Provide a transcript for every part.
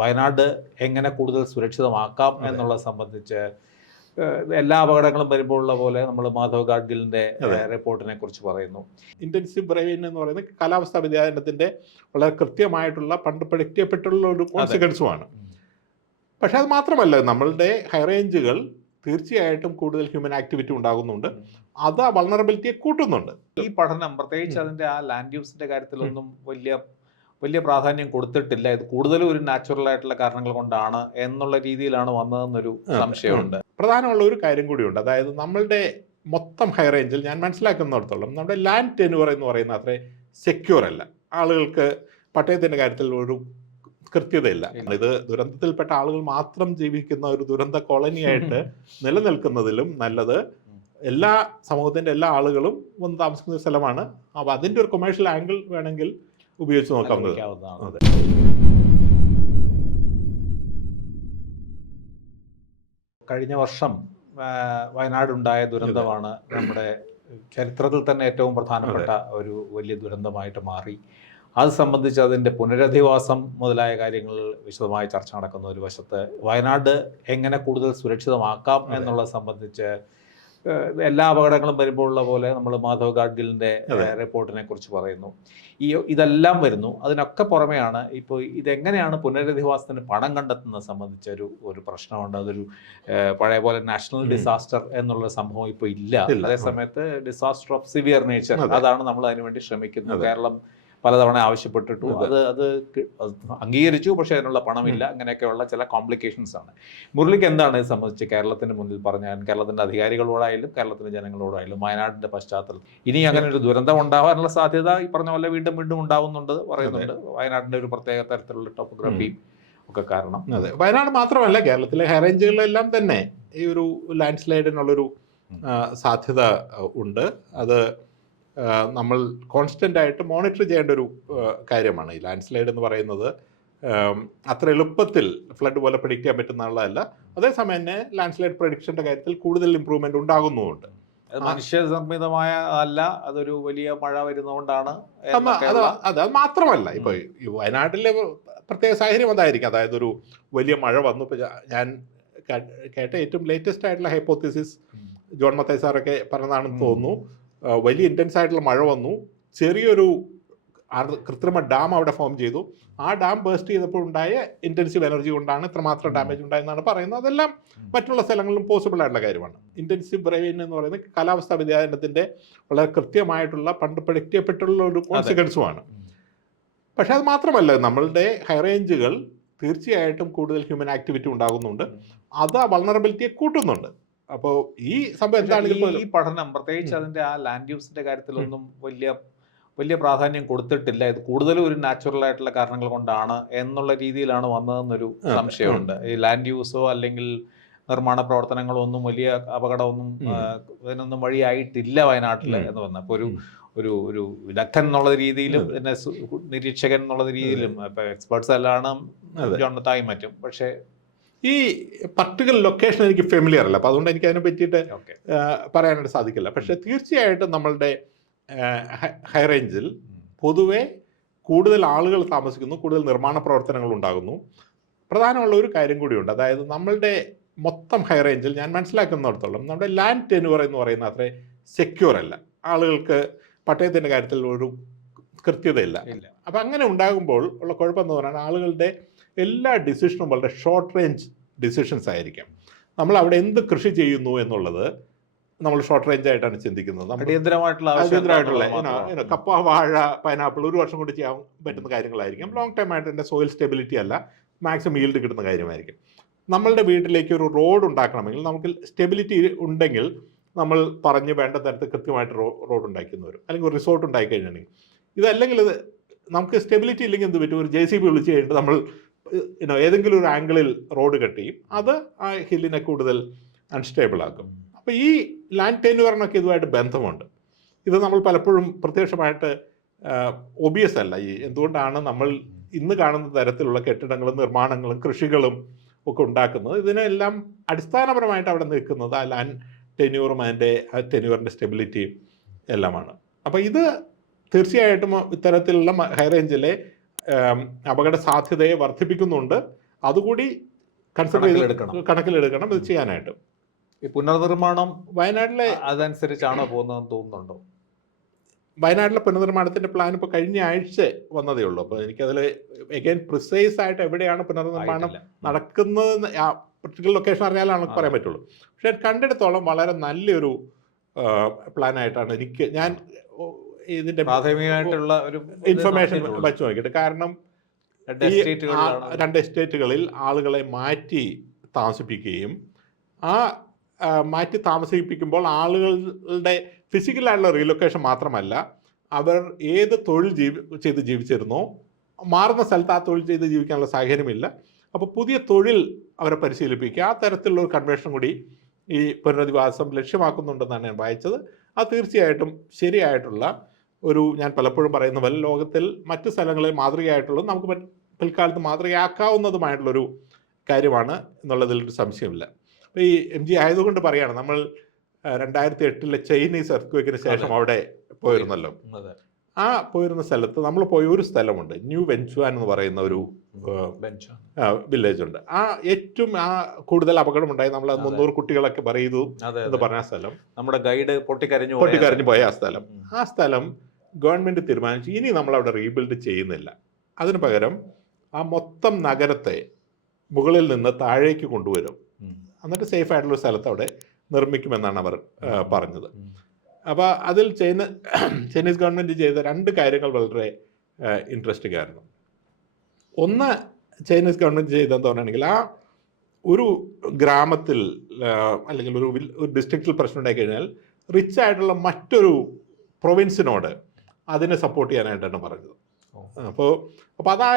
വയനാട് എങ്ങനെ കൂടുതൽ സുരക്ഷിതമാക്കാം എന്നുള്ളത് സംബന്ധിച്ച് എല്ലാ അപകടങ്ങളും വരുമ്പോഴുള്ള പോലെ നമ്മൾ മാധവ് ഗാഡ്ഗിലിന്റെ റിപ്പോർട്ടിനെ കുറിച്ച് പറയുന്നു. ഇന്റൻസീവ് ബ്രെയിൻ എന്ന് പറയുന്നത് കാലാവസ്ഥാ വ്യതിയാനത്തിന്റെ വളരെ കൃത്യമായിട്ടുള്ള പണ്ട് പ്രഡിക്റ്റ് ചെയ്യപ്പെട്ടുള്ള ഒരു കോൺസിക്വൻസുമാണ്. പക്ഷെ അത് മാത്രമല്ല, നമ്മളുടെ ഹൈ റേഞ്ചുകൾ തീർച്ചയായിട്ടും കൂടുതൽ ഹ്യൂമൻ ആക്ടിവിറ്റി ഉണ്ടാകുന്നുണ്ട്. അത് ആ വൾണറബിലിറ്റിയെ കൂട്ടുന്നുണ്ട്. ഈ പഠനം പ്രത്യേകിച്ച് അതിന്റെ ആ ലാൻഡ് യൂസിന്റെ കാര്യത്തിലൊന്നും വലിയ പ്രാധാന്യം കൊടുത്തിട്ടില്ല. ഇത് കൂടുതലും ഒരു നാച്ചുറൽ ആയിട്ടുള്ള കാരണങ്ങൾ കൊണ്ടാണ് എന്നുള്ള രീതിയിലാണ് വന്നതെന്നൊരു സംശയമുണ്ട്. പ്രധാനമുള്ള ഒരു കാര്യം കൂടിയുണ്ട്. അതായത് നമ്മളുടെ മൊത്തം ഹൈ റേഞ്ചിൽ ഞാൻ മനസ്സിലാക്കുന്നിടത്തോളം നമ്മുടെ ലാൻഡ് ടെനുവർ എന്ന് പറയുന്ന അത്രേ സെക്യൂർ അല്ല. ആളുകൾക്ക് പട്ടയത്തിന്റെ കാര്യത്തിൽ ഒരു കൃത്യതയില്ല. ഇത് ദുരന്തത്തിൽപ്പെട്ട ആളുകൾ മാത്രം ജീവിക്കുന്ന ഒരു ദുരന്ത കോളനിയായിട്ട് നിലനിൽക്കുന്നതിലും നല്ലത് എല്ലാ സമൂഹത്തിന്റെ എല്ലാ ആളുകളും വന്ന് താമസിക്കുന്ന സ്ഥലമാണ്. അപ്പൊ അതിന്റെ ഒരു കൊമേഴ്ഷ്യൽ ആംഗിൾ വേണമെങ്കിൽ ഉപയോഗിച്ച് നോക്കാവുന്നതാണ്. കഴിഞ്ഞ വർഷം വയനാടുണ്ടായ ദുരന്തമാണ് നമ്മുടെ ചരിത്രത്തിൽ തന്നെ ഏറ്റവും പ്രധാനപ്പെട്ട ഒരു വലിയ ദുരന്തമായിട്ട് മാറി. അത് സംബന്ധിച്ച് അതിൻ്റെ പുനരധിവാസം മുതലായ കാര്യങ്ങൾ വിശദമായ ചർച്ച നടക്കുന്ന ഒരു വശത്ത്, വയനാട് എങ്ങനെ കൂടുതൽ സുരക്ഷിതമാക്കാം എന്നുള്ളത് സംബന്ധിച്ച് എല്ലാ അപകടങ്ങളും വരുമ്പോഴുള്ള പോലെ നമ്മൾ മാധവ് ഗാഡ്ഗിലിന്റെ റിപ്പോർട്ടിനെ കുറിച്ച് പറയുന്നു. ഇതെല്ലാം വരുന്നു. അതിനൊക്കെ പുറമെയാണ് ഇപ്പോൾ ഇതെങ്ങനെയാണ് പുനരധിവാസത്തിന് പണം കണ്ടെത്തുന്നത് സംബന്ധിച്ച ഒരു പ്രശ്നമുണ്ട്. അതൊരു പഴയ പോലെ നാഷണൽ ഡിസാസ്റ്റർ എന്നുള്ള സംഭവം ഇപ്പോൾ ഇല്ല. അതേസമയത്ത് ഡിസാസ്റ്റർ ഓഫ് സിവിയർ നേച്ചർ, അതാണ് നമ്മൾ അതിനുവേണ്ടി ശ്രമിക്കുന്നത്. കേരളം പലതവണ ആവശ്യപ്പെട്ടിട്ടു, അത് അംഗീകരിച്ചു, പക്ഷേ അതിനുള്ള പണമില്ല. അങ്ങനെയൊക്കെയുള്ള ചില കോംപ്ലിക്കേഷൻസ് ആണ്. മുരളിക്ക് എന്താണ് ഇത് സംബന്ധിച്ച് കേരളത്തിന് മുന്നിൽ പറഞ്ഞാൽ, കേരളത്തിന്റെ അധികാരികളോടായാലും കേരളത്തിലെ ജനങ്ങളോടായാലും വയനാടിന്റെ പശ്ചാത്തലത്തിൽ ഇനി അങ്ങനെ ഒരു ദുരന്തം ഉണ്ടാവാനുള്ള സാധ്യത ഈ പറഞ്ഞ പോലെ വീണ്ടും ഉണ്ടാവുന്നുണ്ട് പറയുന്നുണ്ട്. വയനാടിന്റെ ഒരു പ്രത്യേക തരത്തിലുള്ള ടോപ്പോഗ്രഫിയും ഒക്കെ കാരണം. അതെ, വയനാട് മാത്രമല്ല, കേരളത്തിലെ ഹൈ റേഞ്ചുകളിലെല്ലാം തന്നെ ഈ ഒരു ലാൻഡ് സ്ലൈഡിനുള്ളൊരു സാധ്യത ഉണ്ട്. അത് നമ്മൾ കോൺസ്റ്റൻ്റ് ആയിട്ട് മോണിറ്റർ ചെയ്യേണ്ട ഒരു കാര്യമാണ്. ഈ ലാൻഡ് സ്ലൈഡ് എന്ന് പറയുന്നത് അത്ര എളുപ്പത്തിൽ ഫ്ലഡ് പോലെ പ്രെഡിക്റ്റ് ചെയ്യാൻ പറ്റുന്നതല്ല. അതേസമയം തന്നെ ലാൻഡ് സ്ലൈഡ് പ്രഡിക്ഷൻ്റെ കാര്യത്തിൽ കൂടുതൽ ഇമ്പ്രൂവ്മെന്റ് ഉണ്ടാകുന്നുമുണ്ട്. മനുഷ്യനിർമ്മിതമായ അല്ല, അതൊരു വലിയ മഴ വരുന്നതുകൊണ്ടാണ്. അത് മാത്രമല്ല, ഇപ്പൊ ഈ വയനാട്ടിലെ പ്രത്യേക സാഹചര്യം അതായിരിക്കും. അതായത് ഒരു വലിയ മഴ വന്നു. ഇപ്പൊ ഞാൻ കേട്ട ഏറ്റവും ലേറ്റസ്റ്റ് ആയിട്ടുള്ള ഹൈപ്പോത്തിസിസ് ജോൺ മത്തായി സാറൊക്കെ പറഞ്ഞതാണെന്ന് തോന്നുന്നു. വലിയ ഇൻറ്റൻസ് ആയിട്ടുള്ള മഴ വന്നു, ചെറിയൊരു കൃത്രിമ ഡാം അവിടെ ഫോം ചെയ്തു. ആ ഡാം ബേസ്റ്റ് ചെയ്തപ്പോൾ ഉണ്ടായ ഇൻറ്റൻസീവ് എനർജി കൊണ്ടാണ് ഇത്രമാത്രം ഡാമേജ് ഉണ്ടായെന്നാണ് പറയുന്നത്. അതെല്ലാം മറ്റുള്ള സ്ഥലങ്ങളിലും പോസിബിൾ ആയിട്ടുള്ള കാര്യമാണ്. ഇന്റൻസീവ് ബ്രെയിൻ എന്ന് പറയുന്നത് കാലാവസ്ഥാ വ്യതിയാനത്തിന്റെ വളരെ കൃത്യമായിട്ടുള്ള പണ്ട് പ്രഡിക്റ്റ് ചെയ്യപ്പെട്ടുള്ള ഒരു കോൺസിക്വൻസുമാണ്. പക്ഷെ അത് മാത്രമല്ല, നമ്മളുടെ ഹൈ റേഞ്ചുകൾ തീർച്ചയായിട്ടും കൂടുതൽ ഹ്യൂമൻ ആക്ടിവിറ്റി ഉണ്ടാകുന്നുണ്ട്. അത് ആ വൾണറബിലിറ്റിയെ കൂട്ടുന്നുണ്ട്. അപ്പോൾ ഈ സംഭവം എന്താണെങ്കിലും ഈ പഠനം പ്രത്യേകിച്ച് അതിന്റെ ആ ലാൻഡ് യൂസിന്റെ കാര്യത്തിലൊന്നും വലിയ പ്രാധാന്യം കൊടുത്തിട്ടില്ല. ഇത് കൂടുതലും ഒരു നാച്ചുറൽ ആയിട്ടുള്ള കാരണങ്ങൾ കൊണ്ടാണ് എന്നുള്ള രീതിയിലാണ് വന്നതെന്നൊരു സംശയമുണ്ട്. ഈ ലാൻഡ് യൂസോ അല്ലെങ്കിൽ നിർമ്മാണ പ്രവർത്തനങ്ങളോ ഒന്നും വലിയ അപകടമൊന്നും ഇതിനൊന്നും വഴിയായിട്ടില്ല വയനാട്ടിൽ എന്ന് പറഞ്ഞാൽ. അപ്പോൾ ഒരു വിദഗ്ധൻ എന്നുള്ള രീതിയിലും പിന്നെ നിരീക്ഷകൻ എന്നുള്ള രീതിയിലും ഇപ്പൊ എക്സ്പേർട്സ് എല്ലാം ജോണത്തായി മാറ്റും. പക്ഷേ ഈ പർട്ടിക്കുലർ ലൊക്കേഷൻ എനിക്ക് ഫെമിലിയർ അല്ല, അപ്പോൾ അതുകൊണ്ട് എനിക്ക് അതിനെ പറ്റിയിട്ട് പറയാനായിട്ട് സാധിക്കില്ല. പക്ഷെ തീർച്ചയായിട്ടും നമ്മളുടെ ഹൈ റേഞ്ചിൽ പൊതുവെ കൂടുതൽ ആളുകൾ താമസിക്കുന്നു, കൂടുതൽ നിർമ്മാണ പ്രവർത്തനങ്ങൾ ഉണ്ടാകുന്നു. പ്രധാനമുള്ള ഒരു കാര്യം കൂടിയുണ്ട്. അതായത് നമ്മളുടെ മൊത്തം ഹൈ റേഞ്ചിൽ ഞാൻ മനസ്സിലാക്കുന്നിടത്തോളം നമ്മുടെ ലാൻഡ് ടെനുവർ എന്ന് പറയുന്ന അത്രേ സെക്യൂർ അല്ല. ആളുകൾക്ക് പട്ടയത്തിന്റെ കാര്യത്തിൽ ഒരു കൃത്യതയില്ല. അപ്പം അങ്ങനെ ഉണ്ടാകുമ്പോൾ ഉള്ള കുഴപ്പമെന്ന് പറഞ്ഞാൽ ആളുകളുടെ എല്ലാ ഡിസിഷനും വളരെ ഷോർട്ട് റേഞ്ച് ഡിസിഷൻസ് ആയിരിക്കാം. നമ്മൾ അവിടെ എന്ത് കൃഷി ചെയ്യുന്നു എന്നുള്ളത് നമ്മൾ ഷോർട്ട് റേഞ്ച് ആയിട്ടാണ് ചിന്തിക്കുന്നത്. അടിയന്തരമായിട്ടുള്ള കപ്പ, വാഴ, പൈനാപ്പിൾ ഒരു വർഷം കൊണ്ട് ചെയ്യാൻ പറ്റുന്ന കാര്യങ്ങളായിരിക്കും. ലോങ് ടൈം ആയിട്ട് എൻ്റെ സോയിൽ സ്റ്റെബിലിറ്റി അല്ല, മാക്സിമം ഈൽഡ് കിട്ടുന്ന കാര്യമായിരിക്കും. നമ്മളുടെ വീട്ടിലേക്ക് ഒരു റോഡ് ഉണ്ടാക്കണമെങ്കിൽ നമുക്ക് സ്റ്റെബിലിറ്റി ഉണ്ടെങ്കിൽ നമ്മൾ പറഞ്ഞ് വേണ്ട തരത്തിൽ കൃത്യമായിട്ട് റോഡ് ഉണ്ടാക്കുന്ന വരും. അല്ലെങ്കിൽ ഒരു റിസോർട്ട് ഉണ്ടാക്കി കഴിഞ്ഞിട്ടുണ്ടെങ്കിൽ. ഇതല്ലെങ്കിൽ ഇത് നമുക്ക് സ്റ്റെബിലിറ്റി ഇല്ലെങ്കിൽ എന്ത് പറ്റും, ഒരു JCB വിളിച്ച് കഴിഞ്ഞിട്ട് നമ്മൾ ഏതെങ്കിലും ഒരു ആംഗിളിൽ റോഡ് കട്ട് ചെയ്യും. അത് ആ ഹില്ലിനെ കൂടുതൽ അൺസ്റ്റേബിൾ ആക്കും. അപ്പോൾ ഈ ലാൻഡ് ടെനുവറിനൊക്കെ ഇതുമായിട്ട് ബന്ധമുണ്ട്. ഇത് നമ്മൾ പലപ്പോഴും പ്രത്യക്ഷമായിട്ട് ഒബിയസ് അല്ല. എന്തുകൊണ്ടാണ് നമ്മൾ ഇന്ന് കാണുന്ന തരത്തിലുള്ള കെട്ടിടങ്ങളും നിർമ്മാണങ്ങളും കൃഷികളും ഒക്കെ ഉണ്ടാക്കുന്നത്? ഇതിനെല്ലാം അടിസ്ഥാനപരമായിട്ട് അവിടെ നിൽക്കുന്നത് ആ ലാൻഡ് ടെന്യൂറും അതിൻ്റെ ആ ടെന്യൂറിൻ്റെ സ്റ്റെബിലിറ്റിയും എല്ലാമാണ്. അപ്പോൾ ഇത് തീർച്ചയായിട്ടും ഇത്തരത്തിലുള്ള ഹൈ റേഞ്ചിലെ അപകട സാധ്യതയെ വർദ്ധിപ്പിക്കുന്നുണ്ട്. അതുകൂടി കണക്കിലെടുക്കണം ഇത് ചെയ്യാനായിട്ട്. ഈ പുനർനിർമ്മാണം വയനാട്ടിലെ അതനുസരിച്ചാണോ പോകുന്നതെന്ന് തോന്നുന്നുണ്ടോ? വയനാട്ടിലെ പുനർനിർമ്മാണത്തിന്റെ പ്ലാൻ ഇപ്പോൾ കഴിഞ്ഞ ആഴ്ച വന്നതേ ഉള്ളൂ. അപ്പോൾ എനിക്കതിൽ എഗൈൻ പ്രിസൈസ് ആയിട്ട് എവിടെയാണ് പുനർനിർമ്മാണം നടക്കുന്നത്, പർട്ടിക്കുലർ ലൊക്കേഷൻ അറിഞ്ഞാലാണ് നമുക്ക് പറയാൻ പറ്റുള്ളൂ. പക്ഷെ കണ്ടെടുത്തോളം വളരെ നല്ലൊരു പ്ലാനായിട്ടാണ് ഞാൻ ഇതിന്റെ പ്രാഥമികമായിട്ടുള്ള ഒരു ഇൻഫർമേഷൻ വെച്ച് നോക്കിയിട്ട്. കാരണം രണ്ട് എസ്റ്റേറ്റുകളിൽ ആളുകളെ മാറ്റി താമസിപ്പിക്കുകയും മാറ്റി താമസിപ്പിക്കുമ്പോൾ ആളുകളുടെ ഫിസിക്കലായിട്ടുള്ള റീലൊക്കേഷൻ മാത്രമല്ല, അവർ ഏത് തൊഴിൽ ചെയ്ത് ജീവിച്ചിരുന്നോ മാറുന്ന സ്ഥലത്ത് ആ തൊഴിൽ ചെയ്ത് ജീവിക്കാനുള്ള സാഹചര്യമില്ല. അപ്പോൾ പുതിയ തൊഴിൽ അവരെ പരിശീലിപ്പിക്കുക, ആ തരത്തിലുള്ള ഒരു കൺവെൻഷൻ കൂടി ഈ പുനരധിവാസം ലക്ഷ്യമാക്കുന്നുണ്ടെന്നാണ് ഞാൻ വായിച്ചത്. അത് തീർച്ചയായിട്ടും ശരിയായിട്ടുള്ള ഒരു, ഞാൻ പലപ്പോഴും പറയുന്ന പോലെ ലോകത്തിൽ മറ്റ് സ്ഥലങ്ങളിൽ മാതൃകയായിട്ടുള്ളത് നമുക്ക് പിൽക്കാലത്ത് മാതൃകയാക്കാവുന്നതുമായിട്ടുള്ളൊരു കാര്യമാണ് എന്നുള്ളതിലൊരു സംശയമില്ല. അപ്പോൾ ഈ MG ആയതുകൊണ്ട് പറയുകയാണ്, നമ്മൾ 2008 ചൈനീസ് എർത്ത്ക്വേക്കിന് ശേഷം അവിടെ പോയിരുന്നല്ലോ. ആ പോയിരുന്ന സ്ഥലത്ത് നമ്മൾ പോയ ഒരു സ്ഥലമുണ്ട്, ന്യൂ വെൻച്വാൻ എന്ന് പറയുന്ന ഒരു വില്ലേജ് ഉണ്ട്. ഏറ്റവും കൂടുതൽ അപകടമുണ്ടായി, നമ്മൾ 300 കുട്ടികളൊക്കെ പറയൂ എന്ന് പറഞ്ഞ സ്ഥലം, നമ്മുടെ ഗൈഡ് പൊട്ടിക്കരഞ്ഞു പോയ ആ സ്ഥലം ഗവൺമെന്റ് തീരുമാനിച്ചു ഇനി നമ്മൾ അവിടെ റീബിൽഡ് ചെയ്യുന്നില്ല. അതിനു പകരം ആ മൊത്തം നഗരത്തെ മുകളിൽ നിന്ന് താഴേക്ക് കൊണ്ടുവരും, എന്നിട്ട് സേഫ് ആയിട്ടുള്ള സ്ഥലത്ത് അവിടെ നിർമ്മിക്കുമെന്നാണ് അവർ പറഞ്ഞത്. അപ്പോൾ അതിൽ ചൈനീസ് ഗവൺമെൻറ് ചെയ്ത 2 കാര്യങ്ങൾ വളരെ ഇൻട്രസ്റ്റിംഗ് ആയിരുന്നു. ഒന്ന്, ചൈനീസ് ഗവൺമെൻറ് ചെയ്തതെന്ന് പറയുകയാണെങ്കിൽ ആ ഒരു ഗ്രാമത്തിൽ അല്ലെങ്കിൽ ഒരു ഡിസ്ട്രിക്റ്റിൽ പ്രശ്നം ഉണ്ടായി കഴിഞ്ഞാൽ റിച്ച് ആയിട്ടുള്ള മറ്റൊരു പ്രൊവിൻസിനോട് അതിനെ സപ്പോർട്ട് ചെയ്യാനായിട്ടാണ് പറഞ്ഞത്. അപ്പോൾ അത് ആ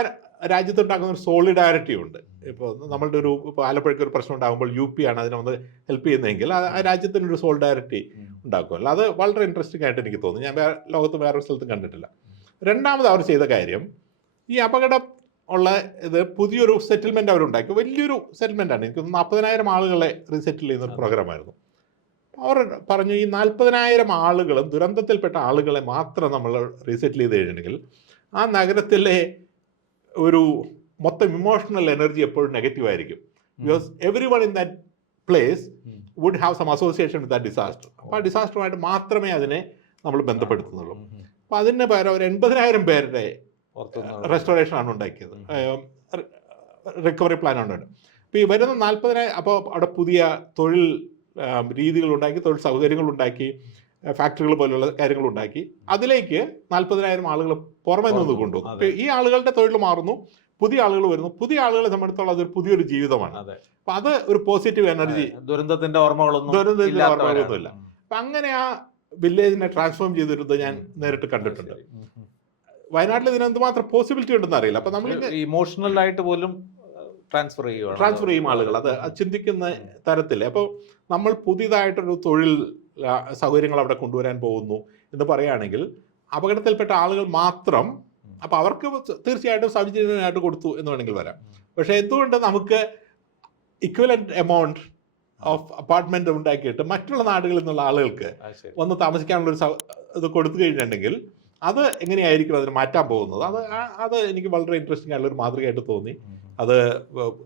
രാജ്യത്തുണ്ടാക്കുന്ന ഒരു സോളിഡാരിറ്റി ഉണ്ട്. ഇപ്പോൾ നമ്മളുടെ ഇപ്പോൾ ആലപ്പുഴയ്ക്ക് ഒരു പ്രശ്നം ഉണ്ടാകുമ്പോൾ UP ആണ് അതിനെ ഒന്ന് ഹെൽപ്പ് ചെയ്യുന്നതെങ്കിൽ ആ രാജ്യത്തിനൊരു സോളിഡാരിറ്റി ഉണ്ടാക്കുമല്ലോ. അത് വളരെ ഇൻട്രസ്റ്റിംഗ് ആയിട്ട് എനിക്ക് തോന്നുന്നു. ഞാൻ ലോകത്ത് വേറൊരു സ്ഥലത്തും കണ്ടിട്ടില്ല. രണ്ടാമത് അവർ ചെയ്ത കാര്യം, ഈ അപകടം ഉള്ള ഇത് പുതിയൊരു സെറ്റിൽമെൻറ്റ് അവരുണ്ടാക്കി. വലിയൊരു സെറ്റിൽമെൻറ്റാണ്, എനിക്ക് 40,000 ആളുകളെ റീസെറ്റിൽ ചെയ്യുന്ന ഒരു പ്രോഗ്രാമായിരുന്നു. അവർ പറഞ്ഞു ഈ 40,000 ആളുകളും ദുരന്തത്തിൽപ്പെട്ട ആളുകളെ മാത്രം നമ്മൾ റീസെറ്റിൽ ചെയ്ത് കഴിഞ്ഞിട്ടുണ്ടെങ്കിൽ ആ നഗരത്തിലെ ഒരു മൊത്തം ഇമോഷണൽ എനർജി എപ്പോഴും നെഗറ്റീവ് ആയിരിക്കും. Because every one in that place would have some association with that disaster. അപ്പോൾ ആ ഡിസാസ്റ്ററുമായിട്ട് മാത്രമേ അതിനെ നമ്മൾ ബന്ധപ്പെടുത്തുന്നുള്ളൂ. അപ്പോൾ അതിന് പകരം ഒരു 80,000 പേരുടെ റെസ്റ്റോറേഷൻ ആണ് ഉണ്ടാക്കിയത്, റിക്കവറി പ്ലാനാണ്. അപ്പോൾ ഈ വരുന്ന 40,000, അപ്പോൾ അവിടെ പുതിയ തൊഴിൽ രീതികളുണ്ടാക്കി, തൊഴിൽ സൗകര്യങ്ങളുണ്ടാക്കി, ഫാക്ടറികൾ പോലുള്ള കാര്യങ്ങളുണ്ടാക്കി, അതിലേക്ക് 40,000 ആളുകൾ പുറമെ നിന്ന് കൊണ്ടുപോകും. അപ്പോൾ ഈ ആളുകളുടെ തൊഴിൽ മാറുന്നു, പുതിയ ആളുകൾ വരുന്നു. പുതിയ ആളുകളെ സംബന്ധിച്ചോളം അതൊരു പുതിയൊരു ജീവിതമാണ്. അപ്പം അത് ഒരു പോസിറ്റീവ് എനർജി, ദുരന്തത്തിന്റെ ഓർമ്മകളൊന്നും ഇല്ല. അപ്പം അങ്ങനെ ആ വില്ലേജിനെ ട്രാൻസ്ഫോം ചെയ്തിരുന്നത് ഞാൻ നേരിട്ട് കണ്ടിട്ടുണ്ട്. വയനാട്ടിൽ ഇതിന് എന്തുമാത്രം പോസിബിലിറ്റി ഉണ്ടെന്ന് അറിയില്ല. അപ്പം നമ്മൾ ഇമോഷണൽ ആയിട്ട് പോലും ട്രാൻസ്ഫർ ചെയ്യും ആളുകൾ, അത് ചിന്തിക്കുന്ന തരത്തിൽ. അപ്പോൾ നമ്മൾ പുതിയതായിട്ടൊരു തൊഴിൽ സൗകര്യങ്ങൾ അവിടെ കൊണ്ടുവരാൻ പോകുന്നു എന്ന് പറയുകയാണെങ്കിൽ അപകടത്തിൽപ്പെട്ട ആളുകൾ മാത്രം, അപ്പോൾ അവർക്ക് തീർച്ചയായിട്ടും സൗജന്യമായിട്ട് കൊടുത്തു എന്ന് വേണമെങ്കിൽ വരാം. പക്ഷേ എന്തുകൊണ്ട് നമുക്ക് ഇക്വലന്റ് എമൗണ്ട് ഓഫ് അപ്പാർട്ട്മെന്റ് ഉണ്ടാക്കിയിട്ട് മറ്റുള്ള നാടുകളിൽ നിന്നുള്ള ആളുകൾക്ക് വന്ന് താമസിക്കാനുള്ളൊരു ഇത് കൊടുത്തു കഴിഞ്ഞിട്ടുണ്ടെങ്കിൽ അത് എങ്ങനെയായിരിക്കും അതിന് മാറ്റാൻ പോകുന്നത്? അത് എനിക്ക് വളരെ ഇൻട്രസ്റ്റിംഗ് ആയിട്ടുള്ള ഒരു മാതൃകയായിട്ട് തോന്നി. അത്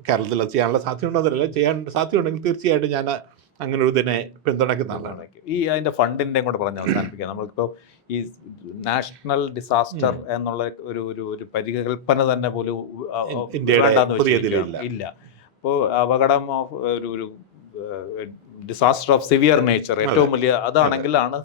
കേരളത്തിൽ അത് ചെയ്യാനുള്ള സാധ്യതയുണ്ടെന്നറിയില്ല. ചെയ്യാൻ സാധ്യതയുണ്ടെങ്കിൽ തീർച്ചയായിട്ടും ഞാൻ അങ്ങനെ ഒരു ഇതിനെ പിന്തുണയ്ക്കുന്ന ആളാണ്. ഈ അതിൻ്റെ ഫണ്ടിൻ്റെ കൂടെ പറഞ്ഞ് അവസാനിപ്പിക്കാം. നമ്മൾക്കിപ്പോൾ ഈ നാഷണൽ ഡിസാസ്റ്റർ എന്നുള്ള ഒരു പരികൽപ്പന തന്നെ പോലും ഇല്ല. അപ്പോൾ അപകടം ഓഫ് ഒരു ഡിസാസ്റ്റർ ഓഫ് സിവിയർ നേച്ചർ ഏറ്റവും വലിയ അതാണെങ്കിലാണ്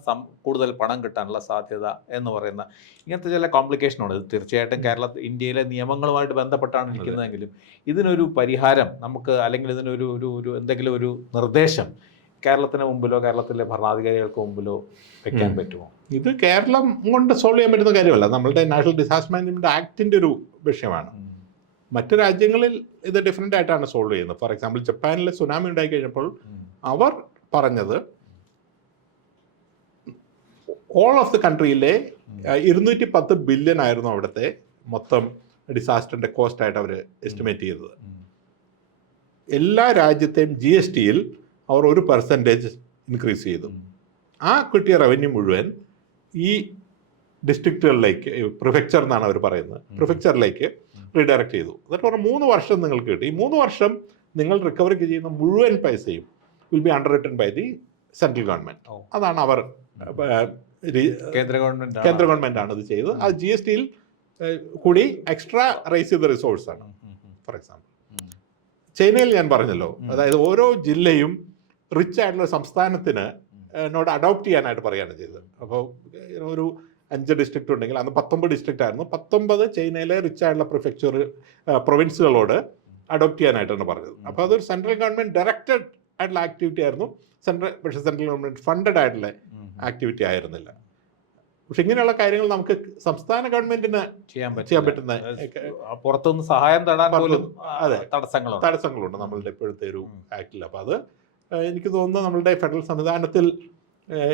കൂടുതൽ പണം കിട്ടാനുള്ള സാധ്യത എന്ന് പറയുന്ന ഇങ്ങനത്തെ ചില കോംപ്ലിക്കേഷനുണ്ട്. തീർച്ചയായിട്ടും ഇന്ത്യയിലെ നിയമങ്ങളുമായിട്ട് ബന്ധപ്പെട്ടാണ് ഇരിക്കുന്നതെങ്കിലും ഇതിനൊരു പരിഹാരം നമുക്ക്, അല്ലെങ്കിൽ ഇതിനൊരു എന്തെങ്കിലും ഒരു നിർദ്ദേശം കേരളത്തിന് മുമ്പിലോ കേരളത്തിലെ ഭരണാധികാരികൾക്ക് മുമ്പിലോ വെക്കാൻ പറ്റുമോ? ഇത് കേരളം കൊണ്ട് സോൾവ് ചെയ്യാൻ പറ്റുന്ന കാര്യമല്ല. നമ്മളുടെ നാഷണൽ ഡിസാസ്റ്റർ മാനേജ്മെന്റ് ആക്ടിന്റെ ഒരു വിഷയമാണ്. മറ്റു രാജ്യങ്ങളിൽ ഇത് ഡിഫറെൻ്റ് ആയിട്ടാണ് സോൾവ് ചെയ്യുന്നത്. ഫോർ എക്സാമ്പിൾ ജപ്പാനിലെ സുനാമി ഉണ്ടായി കഴിഞ്ഞപ്പോൾ അവർ പറഞ്ഞത് ഓൾ ഓഫ് ദി കൺട്രിയിലെ 210 ബില്യൺ ആയിരുന്നു അവിടുത്തെ മൊത്തം ഡിസാസ്റ്ററിന്റെ കോസ്റ്റ് ആയിട്ട് അവർ എസ്റ്റിമേറ്റ് ചെയ്തത്. എല്ലാ രാജ്യത്തെയും GSTയിൽ അവർ 1% ഇൻക്രീസ് ചെയ്തു. ആ കിട്ടിയ റവന്യൂ മുഴുവൻ ഈ ഡിസ്ട്രിക്റ്റുകളിലേക്ക്, പ്രിഫെക്ചർ എന്നാണ് അവർ പറയുന്നത്, പ്രിഫെക്ചറിലേക്ക് റീഡയറക്റ്റ് ചെയ്തു. എന്നിട്ട് പറഞ്ഞാൽ 3 വർഷം നിങ്ങൾക്ക് കിട്ടും. ഈ 3 വർഷം നിങ്ങൾ റിക്കവറിക്ക് ചെയ്യുന്ന മുഴുവൻ പൈസയും will be underwritten by the central government. അതാണ് അവർ കേന്ദ്ര ഗവൺമെന്റ് ആണ് ഇത് ചെയ്തത്. അത് GST കൂടി എക്സ്ട്രാ റേസ് ചെയ്ത റിസോഴ്സാണ്. ഫോർ എക്സാമ്പിൾ ചൈനയിൽ ഞാൻ പറഞ്ഞല്ലോ, അതായത് ഓരോ ജില്ലയും റിച്ച് ആയിട്ടുള്ള സംസ്ഥാനത്തിന് നോട് അഡോപ്റ്റ് ചെയ്യാനായിട്ട് പറയുകയാണ് ചെയ്തത്. അപ്പോൾ ഒരു 5 ഡിസ്ട്രിക്റ്റ് ഉണ്ടെങ്കിൽ അന്ന് 19 ഡിസ്ട്രിക്റ്റ് ആയിരുന്നു. 19 ചൈനയിലെ റിച്ച് ആയിട്ടുള്ള പ്രൊവിൻസുകളോട് അഡോപ്റ്റ് ചെയ്യാനായിട്ടാണ് പറഞ്ഞത്. അപ്പോൾ അതൊരു സെൻട്രൽ ഗവൺമെൻറ് ഡയറക്റ്റഡ് ആയിട്ടുള്ള ആക്ടിവിറ്റി ആയിരുന്നു. പക്ഷേ സെൻട്രൽ ഗവൺമെൻറ് ഫണ്ടഡ് ആയിട്ടുള്ള ആക്ടിവിറ്റി ആയിരുന്നില്ല. പക്ഷെ ഇങ്ങനെയുള്ള കാര്യങ്ങൾ നമുക്ക് സംസ്ഥാന ഗവൺമെന്റിന് ചെയ്യാൻ പറ്റുന്ന, പുറത്തുനിന്ന് സഹായം തേടാൻ പോലും തടസ്സങ്ങളുണ്ട് നമ്മളുടെ ഇപ്പോഴത്തെ ഒരു ആക്ടിൽ. അപ്പോൾ അത് എനിക്ക് തോന്നുന്നു നമ്മളുടെ ഫെഡറൽ സംവിധാനത്തിൽ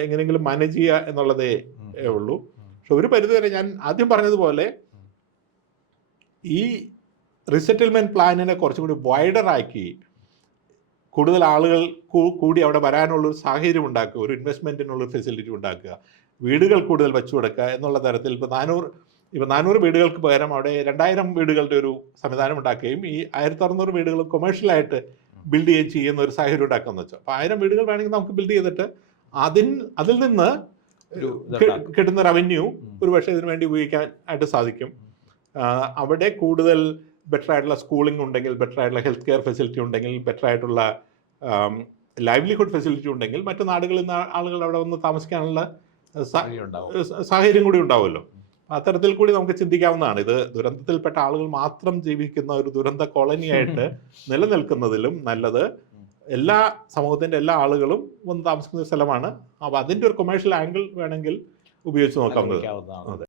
എങ്ങനെയെങ്കിലും മാനേജ് ചെയ്യുക എന്നുള്ളതേ ഉള്ളൂ. പക്ഷെ ഒരു പരിധിവരെ ഞാൻ ആദ്യം പറഞ്ഞതുപോലെ ഈ റീസെറ്റിൽമെന്റ് പ്ലാനിനെ കുറച്ചും കൂടി വൈഡറാക്കി കൂടുതൽ ആളുകൾ കൂടി അവിടെ വരാനുള്ളൊരു സാഹചര്യം ഉണ്ടാക്കുക, ഒരു ഇൻവെസ്റ്റ്മെൻറ്റിനുള്ളൊരു ഫെസിലിറ്റി ഉണ്ടാക്കുക, വീടുകൾ കൂടുതൽ വെച്ചു കൊടുക്കുക എന്നുള്ള തരത്തിൽ ഇപ്പോൾ 400 വീടുകൾക്ക് പകരം അവിടെ 2000 വീടുകളുടെ ഒരു സംവിധാനം ഉണ്ടാക്കുകയും ഈ 1600 വീടുകൾ കൊമേഴ്ഷ്യലായിട്ട് ബിൽഡ് ചെയ്യുന്ന ഒരു സാഹചര്യം ഉണ്ടാക്കുകയെന്ന് വെച്ചാൽ, അപ്പോൾ 1000 വീടുകൾ വേണമെങ്കിൽ നമുക്ക് ബിൽഡ് ചെയ്തിട്ട് അതിൽ നിന്ന് കിട്ടുന്ന റവന്യൂ ഒരു പക്ഷേ ഇതിനു വേണ്ടി ഉപയോഗിക്കാൻ ആയിട്ട് സാധിക്കും. അവിടെ കൂടുതൽ ബെറ്റർ ആയിട്ടുള്ള സ്കൂളിംഗ് ഉണ്ടെങ്കിൽ, ബെറ്റർ ആയിട്ടുള്ള ഹെൽത്ത് കെയർ ഫെസിലിറ്റി ഉണ്ടെങ്കിൽ, ബെറ്റർ ആയിട്ടുള്ള ലൈവ്ലിഹുഡ് ഫെസിലിറ്റി ഉണ്ടെങ്കിൽ മറ്റു നാടുകളിൽ നിന്ന് ആളുകൾ അവിടെ വന്ന് താമസിക്കാനുള്ള സാഹചര്യം കൂടി ഉണ്ടാവുമല്ലോ. അത്തരത്തിൽ കൂടി നമുക്ക് ചിന്തിക്കാവുന്നതാണ്. ഇത് ദുരന്തത്തിൽപ്പെട്ട ആളുകൾ മാത്രം ജീവിക്കുന്ന ഒരു ദുരന്ത കോളനിയായിട്ട് നിലനിൽക്കുന്നതിലും നല്ലത് എല്ലാ സമൂഹത്തിൻ്റെ എല്ലാ ആളുകളും വന്ന് താമസിക്കുന്ന സ്ഥലമാണ്. അപ്പോൾ അതിൻ്റെ ഒരു കൊമേഴ്ഷ്യൽ ആംഗിൾ വേണമെങ്കിൽ ഉപയോഗിച്ച് നോക്കാവുന്നതാണ്.